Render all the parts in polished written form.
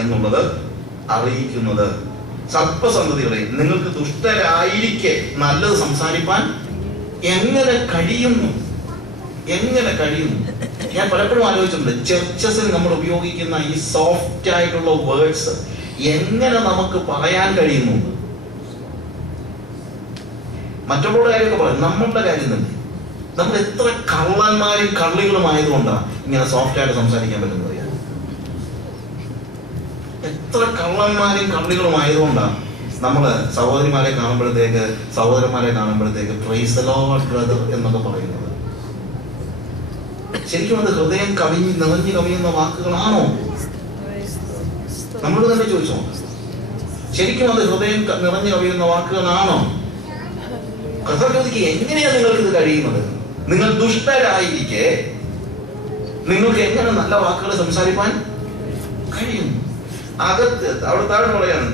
എന്നുള്ളത് അറിയിക്കുന്നത്. സർപ്പസന്തതികളെ, നിങ്ങൾക്ക് ദുഷ്ടരായിരിക്കെ നല്ലത് സംസാരിപ്പാൻ എങ്ങനെ കഴിയുന്നു? എങ്ങനെ കഴിയുന്നു? ഞാൻ പലപ്പോഴും ആലോചിച്ചിട്ടുണ്ട്, ചർച്ചസിൽ നമ്മൾ ഉപയോഗിക്കുന്ന ഈ സോഫ്റ്റ് ആയിട്ടുള്ള വേർഡ്സ് എങ്ങനെ നമുക്ക് പറയാൻ കഴിയുന്നു? മറ്റുള്ളവരുടെ കാര്യമൊക്കെ പറയും, നമ്മളുടെ കാര്യം തന്നെ. നമ്മൾ എത്ര കള്ളന്മാരും കള്ളികളും ആയതുകൊണ്ടാണ് ഇങ്ങനെ സോഫ്റ്റ് ആയിട്ട് സംസാരിക്കാൻ പറ്റുന്നത്. എത്ര കള്ളന്മാരും കള്ളികളും ആയതുകൊണ്ടാണ് നമ്മള് സഹോദരന്മാരെ കാണുമ്പോഴത്തേക്ക് പ്രൈസ് ദി ലോർഡ് ബ്രദർ എന്നൊക്കെ പറയുന്നത്. ശരിക്കും അത് ഹൃദയം നിറഞ്ഞു കവിയുന്ന വാക്കുകളാണോ? നമ്മളോട് തന്നെ ചോദിച്ചോ, ശരിക്കും അത് ഹൃദയം നിറഞ്ഞു കവിയുന്ന വാക്കുകളാണോ? കർത്താവ് ചോദിക്കുക, എങ്ങനെയാണ് നിങ്ങൾക്ക് ഇത് കഴിയുന്നത്? നിങ്ങൾ ദുഷ്ടരായിരിക്കെ നിങ്ങൾക്ക് എങ്ങനെ നല്ല വാക്കുകൾ സംസാരിപ്പാൻ കഴിയും? അകത്ത് അവിടെ താഴെ പറയാണ്,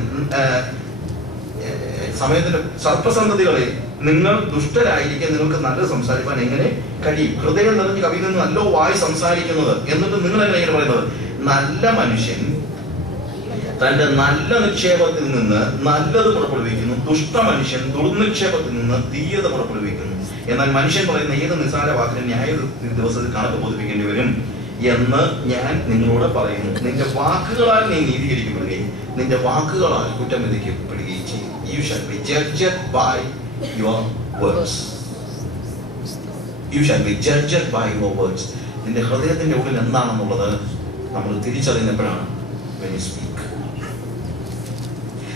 സമയത്തിന്റെ സർപ്പസന്തതികളെ, നിങ്ങൾ ദുഷ്ടരായിരിക്കെ നിങ്ങൾക്ക് നല്ല സംസാരിപ്പാൻ എങ്ങനെ കഴിയും? ഹൃദയം നിറഞ്ഞ് കവിയുന്ന നല്ല വായി സംസാരിക്കുന്നത്. എന്നിട്ട് നിങ്ങൾ എങ്ങനെ പറയുന്നത്? നല്ല മനുഷ്യൻ തന്റെ നല്ല നിക്ഷേപത്തിൽ നിന്ന് നല്ലത് പുറപ്പെടുവിക്കുന്നു, ദുഷ്ട മനുഷ്യൻ ദുർനിക്ഷേപത്തിൽ നിന്ന് തീയത പുറപ്പെടുവിക്കുന്നു. എന്നാൽ മനുഷ്യൻ പറയുന്ന ഏത് നിസ്സാര വാക്കിന് ന്യായ ദിവസത്തിൽ കണക്ക് ബോധിപ്പിക്കേണ്ടി വരും എന്ന് ഞാൻ നിങ്ങളോട് പറയുന്നു. നിന്റെ വാക്കുകളാൽ നീ നീതീകരിക്കപ്പെടുകയും നിന്റെ വാക്കുകളാൽ കുറ്റം വിധിക്കപ്പെടുകയും ചെയ്യും. You shall be judged by your words. You shall be judged by your words. നിന്റെ ഹൃദയത്തിന്റെ ഉള്ളിൽ എന്താണെന്നുള്ളത് നമ്മൾ തിരിച്ചറിയുന്നപ്പോഴാണ് when you speak.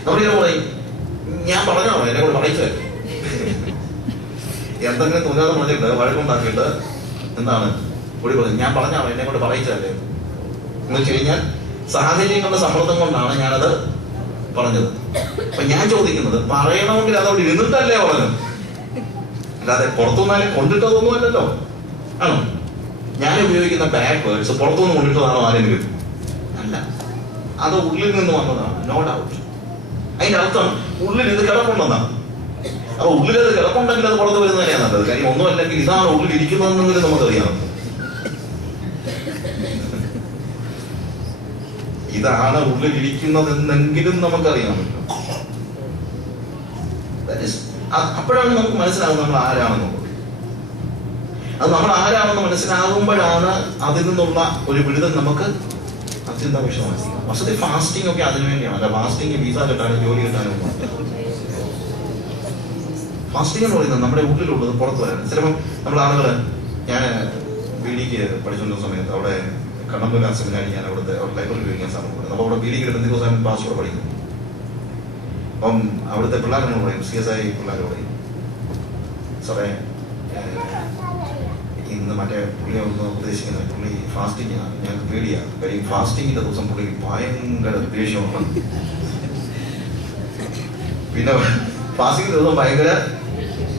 നമ്മളിങ്ങനെ പറയും, ഞാൻ പറഞ്ഞോ, എന്നെ കൂടെ പറയിച്ചേ. എന്തെങ്കിലും തോന്നാതെ പറഞ്ഞിട്ട് വഴക്കുണ്ടാക്കിയിട്ട് എന്താണ് കൂടി പറയും, ഞാൻ പറഞ്ഞാണോ, എന്നെ കൊണ്ട് പറയിച്ചല്ലേ എന്ന് വെച്ച് കഴിഞ്ഞാൽ സാഹചര്യങ്ങളുടെ സമ്മർദ്ദം കൊണ്ടാണ് ഞാനത് പറഞ്ഞത്. അപ്പൊ ഞാൻ ചോദിക്കുന്നത്, പറയണമെങ്കിൽ അതവിടെ ഇരുന്നിട്ടല്ലേ പറഞ്ഞത്, അല്ലാതെ പുറത്തുനിന്നാലും കൊണ്ടിട്ടതൊന്നും അല്ലല്ലോ. ആണോ? ഞാൻ ഉപയോഗിക്കുന്ന ബാഡ് വേർഡ്സ് പുറത്തുനിന്ന് കൊണ്ടിട്ടതാണോ ആരെങ്കിലും? അല്ല, അത് ഉള്ളിൽ നിന്ന് വന്നതാണ്. No doubt. അതിന്റെ അർത്ഥം ഉള്ളിൽ ഇത് കിടപ്പുണ്ടെന്നാണ്. അപ്പൊ ഉള്ളിൽ അത് കിടപ്പുണ്ടെങ്കിൽ അത് പുറത്ത് വരുന്നതന്നെയാണ് നല്ലത്. കാര്യം ഒന്നും അല്ലെങ്കിൽ ഇതാണ് ഉള്ളിൽ ഇരിക്കുന്നതെന്നെങ്കിലും നമുക്കറിയാം. ഇതാണ് ഉള്ളിൽ ഇരിക്കുന്നതെന്നെങ്കിലും നമുക്കറിയാമല്ലോ. അപ്പോഴാണ് നമുക്ക് മനസ്സിലാകുന്നത് നമ്മൾ ആരാണെന്നുള്ളത്. അത് നമ്മൾ ആരാണെന്ന് മനസ്സിലാകുമ്പോഴാണ് അതിൽ നിന്നുള്ള ഒരു വിടുതൽ നമുക്ക് അത്യന്താപേക്ഷമായി. വസ്തുത ഫാസ്റ്റിംഗ് ഒക്കെ അതിനു വേണ്ടിയാണ്. അല്ല ഫാസ്റ്റിംഗ് വിസ കിട്ടാനും ജോലി കിട്ടാനും. ഫാസ്റ്റിംഗ് എന്ന് പറയുന്നത് നമ്മുടെ ഉള്ളിലുള്ളത് പുറത്തു വരാൻ. ചിലപ്പോൾ നമ്മൾ ആളുകള്, ഞാൻ ബിഡിക്ക് പഠിച്ചുകൊണ്ടിരുന്ന സമയത്ത് അവിടെ കണ്ണമ്പൂർ സെമിനാരി, ഞാൻ അവിടുത്തെ ലൈബ്രറി ഉപയോഗിക്കാൻ സമയത്ത് നമ്മൾ അവിടെ ബിഡിക്ക് ബന്ധുക്കോസാൻ പാസ്വേഡ് പഠിക്കുന്നു. അപ്പം അവിടുത്തെ പിള്ളേരോട് പറയും, CSI പിള്ളേരോട് പറയും, സാറേ ഇന്ന് മറ്റേ പുള്ളിയെ ഒന്ന് ഉദ്ദേശിക്കുന്നത്, പുള്ളി ഫാസ്റ്റിംഗ് ആണ്, ഞങ്ങൾക്ക് പേടിയാണ്. കാര്യം ഫാസ്റ്റിങ്ങിന്റെ ദിവസം പുള്ളി ഭയങ്കര ദേഷ്യമാണ്. പിന്നെ ഫാസ്റ്റിംഗ് ദിവസം ഭയങ്കര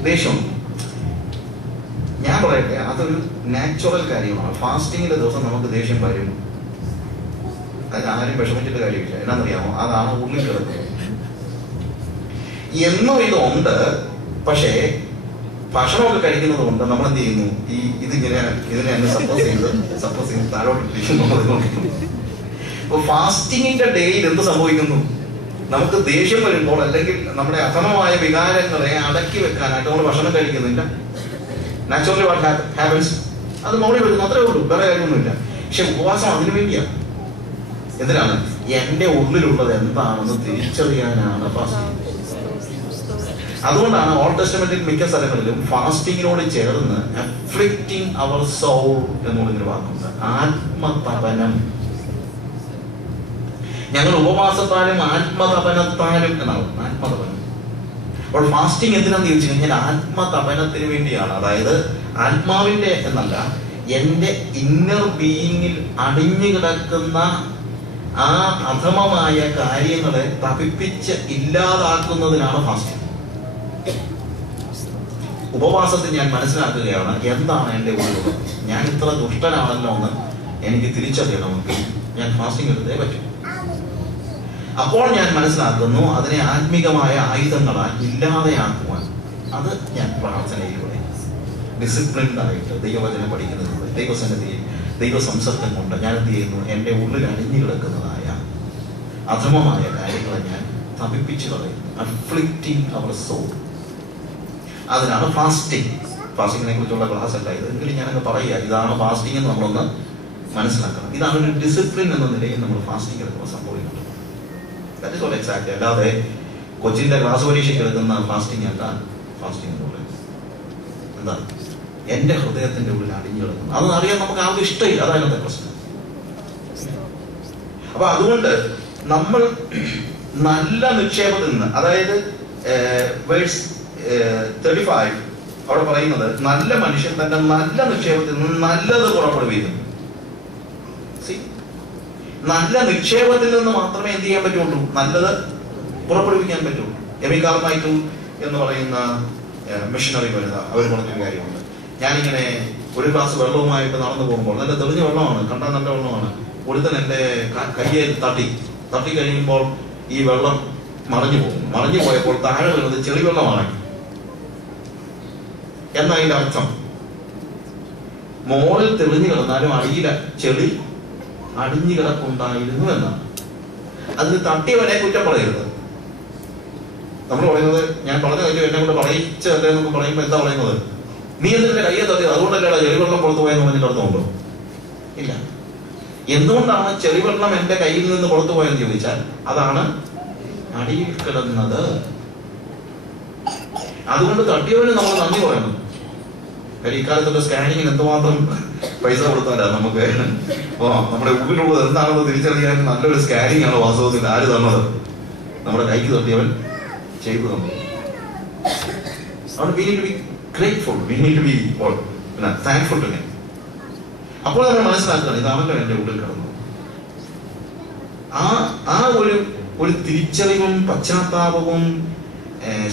ദേഷ്യം. ഞാൻ പറയട്ടെ, അതൊരു നാച്ചുറൽ കാര്യമാണ്. ഫാസ്റ്റിങ്ങിന്റെ ദിവസം നമുക്ക് ദേഷ്യം വരും. അത് ആരും വിഷമിച്ചിട്ട് കാര്യമില്ല. എന്നാന്നറിയാമോ? അതാണ് ഉള്ളിൽ കിടക്കുന്നത്. എന്നും ഇതുണ്ട്. പക്ഷേ ഭക്ഷണമൊക്കെ കഴിക്കുന്നത് കൊണ്ട് നമ്മൾ എന്ത് ചെയ്യുന്നു? ഇതിനെ അങ്ങ് സപ്പോസ് ചെയ്ത് താഴോട്ട് അപ്പൊ ഫാസ്റ്റിങ്ങിന്റെ ഡേയിൽ എന്ത് സംഭവിക്കുന്നു? നമുക്ക് ദേഷ്യം വരുമ്പോൾ അല്ലെങ്കിൽ നമ്മുടെ അധമമായ വികാരങ്ങളെ അടക്കി വെക്കാനായിട്ട് നമ്മൾ ഭക്ഷണം കഴിക്കുന്നില്ല. Naturally what happens? അത് മോളിൽ വരുന്നു, അത്രേ ഉള്ളൂ, വേറെ കാര്യമൊന്നുമില്ല. പക്ഷെ ഉപവാസം അതിനു വേണ്ടിയാണ്. എന്തിനാണ്? എന്റെ ഉള്ളിലുള്ളത് എന്താണെന്ന് തിരിച്ചറിയാനാണ് ഫാസ്റ്റിംഗ്. അതുകൊണ്ടാണ് ഓൾഡ് ടെസ്റ്റമെന്റിൽ മിക്ക സ്ഥലങ്ങളിലും ഫാസ്റ്റിങ്ങിനോട് ചേർന്ന് അഫ്ലിക്റ്റിംഗ് അവർ സോൾ എന്നുള്ളൊരു വാക്കുണ്ട്. ആത്മതപനം. ഞങ്ങൾ ഉപവാസത്താലും ആത്മതപനത്താലും എന്നാണ്. ആത്മതപനം. അപ്പോൾ ഫാസ്റ്റിംഗ് എന്തിനാന്ന് ചോദിച്ചു കഴിഞ്ഞാൽ ആത്മതപനത്തിന് വേണ്ടിയാണ്. അതായത് ആത്മാവിന്റെ എന്നല്ല, എന്റെ ഇന്നർ ബീയിങ്ങിൽ അടിഞ്ഞു കിടക്കുന്ന ആ അധമമായ കാര്യങ്ങളെ തപിപ്പിച്ച് ഇല്ലാതാക്കുന്നതിനാണ് ഫാസ്റ്റിംഗ്. ഉപവാസത്തിൽ ഞാൻ മനസ്സിലാക്കുകയാണ് എന്താണ് എൻ്റെ ഉള്ളിലുള്ളത്. ഞാൻ ഇത്ര ദുഷ്ടനാണല്ലോ എന്ന് എനിക്ക് തിരിച്ചറിയണമെങ്കിൽ ഞാൻ ഫാസ്റ്റിംഗ് എടുത്തേ പറ്റും. അപ്പോൾ ഞാൻ മനസ്സിലാക്കുന്നു അതിനെ ആത്മീകമായ ആയുധങ്ങളാൽ ഇല്ലാതെയാക്കുവാൻ. അത് ഞാൻ പ്രാർത്ഥനയിലൂടെ ഡിസിപ്ലിൻഡ് ആയിട്ട് ദൈവവചനം പഠിക്കുന്നതിലൂടെ ദൈവസന്നിധിയിൽ ദൈവ സംസർഗം കൊണ്ട് ഞാൻ എന്ത് ചെയ്യുന്നു? എൻ്റെ ഉള്ളിൽ അണിഞ്ഞു കിടക്കുന്നതായ അധമമായ കാര്യങ്ങളെ ഞാൻ തപിപ്പിച്ചു കളയുന്നു. അഫ്ലിക്റ്റിംഗ് അവർ സോൾ. അതിനാണ് ഫാസ്റ്റിംഗ്. ഫാസ്റ്റിങ്ങിനെ കുറിച്ചുള്ള ക്ലാസ് അല്ല ഇത്, എങ്കിലും ഞാനങ്ങ് പറയുക, ഇതാണ് ഫാസ്റ്റിംഗ് എന്ന് നമ്മളൊന്ന് മനസ്സിലാക്കണം. ഇതാണ് ഒരു ഡിസിപ്ലിൻ എന്ന നിലയിൽ നമ്മൾ ഫാസ്റ്റിംഗ് എടുക്കുമ്പോൾ സംഭവിക്കുന്നത്. That is all exact. അല്ലാതെ കൊച്ചിന്റെ ക്ലാസ് പരീക്ഷയ്ക്ക് എടുക്കുന്ന ഫാസ്റ്റിംഗ് അല്ല ഫാസ്റ്റിംഗ് എന്ന് പറയുന്നത്. എന്താ? എന്റെ ഹൃദയത്തിന്റെ ഉള്ളിൽ അടിഞ്ഞു കിടക്കുന്നു. അത് അറിയാൻ നമുക്ക് ആർക്കും ഇഷ്ടമില്ല. അതാണ് പ്രശ്നം. അപ്പൊ അതുകൊണ്ട് നമ്മൾ നല്ല നിക്ഷേപത്തിൽ നിന്ന്, അതായത് വേഴ്സ് 35 അവിടെ പറയുന്നത്, നല്ല മനുഷ്യൻ തന്റെ നല്ല നിക്ഷേപത്തിൽ നിന്ന് നല്ലത് പുറപ്പെടുവിക്കുന്നു. നല്ല നിക്ഷേപത്തിൽ നിന്ന് മാത്രമേ എന്ത് ചെയ്യാൻ പറ്റുള്ളൂ? നല്ലത് പുറപ്പെടുവിക്കാൻ പറ്റുള്ളൂ. എമി കാർമൈക്കിൾ എന്ന് പറയുന്ന മിഷണറി വനിത അവർ പറഞ്ഞൊരു കാര്യമുണ്ട്. ഞാനിങ്ങനെ ഒരു ഗ്ലാസ് വെള്ളവുമായിട്ട് നടന്നു പോകുമ്പോൾ, നല്ല തെളിഞ്ഞ വെള്ളമാണ്, കണ്ടാൽ നല്ല വെള്ളമാണ്, ഒരുത്തൻ എന്റെ കയ്യെ തട്ടി കഴിയുമ്പോൾ ഈ വെള്ളം മറിഞ്ഞു പോകും. മറിഞ്ഞു പോയപ്പോൾ താഴെ വരുന്നത് ചെളി വെള്ളമാണ് എന്നതിന്റെ അർത്ഥം. മോളിൽ തെളിഞ്ഞു കിടന്നാലും അടിയില ചെളി അടിഞ്ഞു കിടപ്പുണ്ടായിരുന്നു എന്നാണ്. അതിന് തട്ടിയവനെ കുറ്റം പറയരുത്. നമ്മൾ പറയുന്നത്, ഞാൻ പറഞ്ഞ കാര്യം എന്നെ കൊണ്ട് പറയിച്ചല്ലേ എന്നൊക്കെ പറയുമ്പോൾ എന്താ പറയുന്നത്? നീ എന്തിന്റെ കയ്യെ തട്ടിയത്, അതുകൊണ്ടല്ലേ ചെളിവെള്ളം പുറത്തു പോയെന്ന് പറഞ്ഞിട്ട് അർത്ഥമുണ്ടോ? ഇല്ല. എന്തുകൊണ്ടാണ് ചെളിവെള്ളം എന്റെ കയ്യിൽ നിന്ന് പുറത്തു പോയെന്ന് ചോദിച്ചാൽ, അതാണ് അടിയിൽ കിടന്നത്. അതുകൊണ്ട് തട്ടിയവന് നമ്മൾ നന്ദി പറയണം. കാര്യം ഇക്കാലത്തുള്ള സ്കാനിങ്ങിന് എന്തുമാത്രം പൈസ കൊടുത്താലാ നമുക്ക് നമ്മുടെ ഉള്ളിലുള്ളത് എന്താണെന്ന് തിരിച്ചറിയാൻ നല്ലൊരു സ്കാനിങ് ആണ് വാസ്തവത്തിൽ ആര് തന്നത്? നമ്മുടെ കൈക്ക് തട്ടിയവൻ ചെയ്തു തന്നു. അതുകൊണ്ട് we need to be grateful, we need to be thankful to him. അപ്പോൾ നമ്മൾ മനസ്സിലാക്കുകയാണ്, ഇതാണല്ലോ എന്റെ ഉള്ളിൽ കിടന്നത്. ആ ഒരു തിരിച്ചറിവും പശ്ചാത്താപവും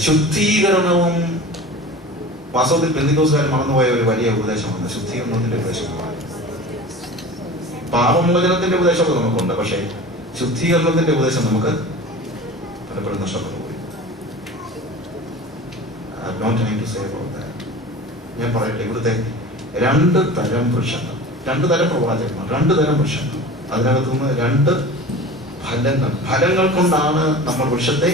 ശുദ്ധീകരണവും വാസ്തവത്തിൽ പെന്തിക്കോസുകാർ മറന്നുപോയ ഒരു വലിയ ഉപദേശമാണ് ശുദ്ധീകരണത്തിന്റെ ഉപദേശം. പാപമോചനത്തിന്റെ ഉപദേശമൊക്കെ നമുക്കുണ്ട്, പക്ഷേ ശുദ്ധീകരണത്തിന്റെ ഉപദേശം നമുക്ക് പലപ്പോഴും നഷ്ടപ്പെട്ടു പോയി. ഞാൻ പറയട്ടെ, ഇവിടുത്തെ രണ്ട് തരം പുരുഷന്മാർ, രണ്ട് തരം പ്രവാചകന്മാർ, രണ്ട് തരം പുരുഷന്മാർ. അതിനകത്തുനിന്ന് രണ്ട് ഫലങ്ങൾ കൊണ്ടാണ് നമ്മൾ വൃക്ഷത്തെ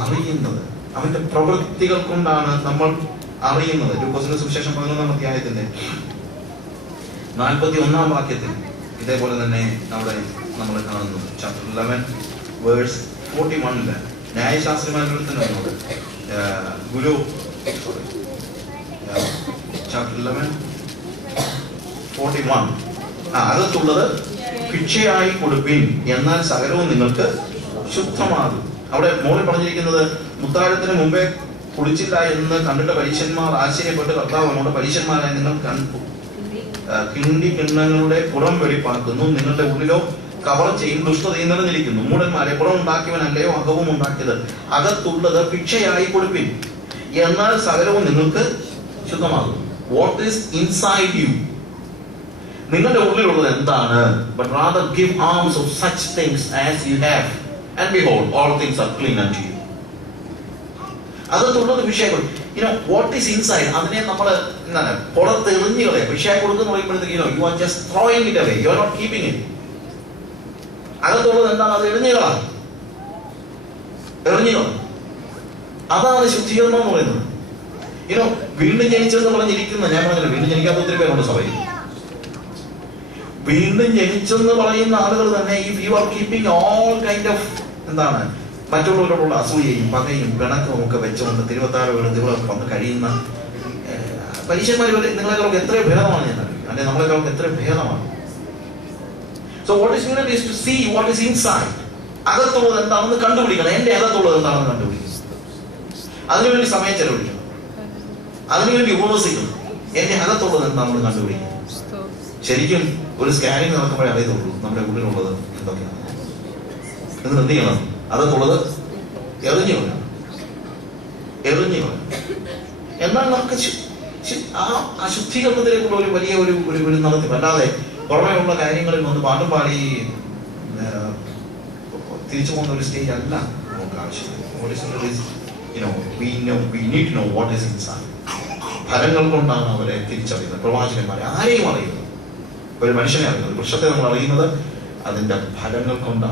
അറിയുന്നത്. അവന്റെ പ്രവൃത്തികൾ കൊണ്ടാണ് നമ്മൾ അറിയുന്നത്. ലൂക്കോസിന്റെ സുവിശേഷം 11-ാം അധ്യായത്തിന്റെ 41-ാം വാക്യത്തിൽ ഇതേപോലെ തന്നെ അവിടെ നമ്മൾ കാണുന്നു. ചാപ്റ്റർ 11 വേഴ്സ് 41 ന്യായശാസ്ത്രിമാരുടെ അടുത്ത് ഗുരു ചാപ്റ്റർ 11:41 അകത്തുള്ളത് ഭിക്ഷയായി കൊടുപ്പിൻ, എന്നാൽ സകലവും നിങ്ങൾക്ക് ശുദ്ധമാകും. അവിടെ മോളിൽ പറഞ്ഞിരിക്കുന്നത്, മുത്താഴത്തിന് മുമ്പേ കുളിച്ചില്ല എന്ന് കണ്ടിട്ട് പരീശന്മാർ ആശ്ചര്യപ്പെട്ട് കർത്താവിനോട്, പരീശന്മാരായി നിങ്ങൾ കിണ്ടി കിണ്ണങ്ങളുടെ പുറം വെളിപ്പാക്കുന്നു, നിങ്ങളുടെ ഉള്ളിലോ കവർ ചെയ്യും ദുഷ്ടതയും നിറഞ്ഞിരിക്കുന്നു. മൂടന്മാരെ പുറം ഉണ്ടാക്കിയവനല്ലയോ അകവും ഉണ്ടാക്കിയത്, അകത്തുള്ളത് ഭിക്ഷയായി കൊടുപ്പിൻ, എന്നാൽ സകലവും നിങ്ങൾക്ക് ശുദ്ധമാകും. What is inside you? നിങ്ങളുടെ ഉള്ളിലുള്ളത് എന്താണ്? But rather give alms of such things as you have, and behold, all things are clean unto you. അകത്തുള്ളത് വിഷയം. What is inside? അതിനെ നമ്മൾ പുറത്ത് എറിഞ്ഞു കളയാം. വിഷയം കൊടുക്കുന്ന പറയുമ്പോഴത്തേക്ക് you are just throwing it away, you are not keeping it. അകത്തുള്ളത് എന്താണ്? അത് എറിഞ്ഞു കളാം. അതാണ് ശുദ്ധീകരണം എന്ന് പറയുന്നത്. വീണ്ടും ജനിച്ചെന്ന് പറഞ്ഞിരിക്കുന്ന, ഞാൻ പറഞ്ഞില്ല, വീണ്ടും ജനിക്കാത്ത ഒത്തിരി പേരുണ്ട് സഭയിൽ. വീണ്ടും ജനിച്ചെന്ന് പറയുന്ന ആളുകൾ തന്നെ if you are keeping all kind of മറ്റുള്ളവരോടുള്ള അസൂയയും പകയും പിണക്കവും ഒക്കെ വെച്ചുകൊണ്ട് തിരുവത്താഴകളും ദിവസം വന്ന് കഴിയുന്ന പരീക്ഷന്മാർ നിങ്ങളെക്കാൾക്ക് എത്രയോ ഭേദമാണ് ഞാൻ അറിയും, അല്ലെങ്കിൽ നമ്മളെക്കാൾക്ക് എത്ര ഭേദമാണ്. So what is unit is to see what is inside. അകത്തുള്ളത് എന്താണെന്ന് കണ്ടുപിടിക്കണം. എന്റെ അകത്തുള്ളത് എന്താണെന്ന് കണ്ടുപിടിക്കണം. അതിനുവേണ്ടി സമയം ചെലവഴിക്കണം, അതിനുവേണ്ടി ഉപവസിക്കണം. എന്റെ അകത്തുള്ളത് എന്താണെന്ന് കണ്ടുപിടിക്കണം. ശരിക്കും ഒരു സ്കാനിങ് നടക്കുമ്പോഴേ അറിയത്തുള്ളൂ നമ്മുടെ ഉള്ളിലുള്ളത് എന്തൊക്കെയാണ്. എന്നിട്ട് എന്ത് ചെയ്യണം? അകത്തുള്ളത് എറിഞ്ഞു കളയണം. എന്നാൽ നമുക്ക് ആ ശുദ്ധീകരണത്തിലേക്കുള്ള ഒരു വലിയ ഒരു നടത്തിപ്പ്, അല്ലാതെ പുറമേയുള്ള കാര്യങ്ങളിൽ വന്ന് പാട്ടും പാടി തിരിച്ചു പോകുന്ന ഒരു സ്റ്റേജ് അല്ല നമുക്ക് ആവശ്യം. ഫലങ്ങൾ കൊണ്ടാണ് അവരെ തിരിച്ചറിയുന്നത്. പ്രവാചകന്മാരെ ആരെയും അറിയുന്നത്, ഒരു മനുഷ്യനെ അറിയുന്നത്, വൃക്ഷത്തെ നമ്മൾ അറിയുന്നത് അതിന്റെ ഫലങ്ങൾ കൊണ്ടാണ്.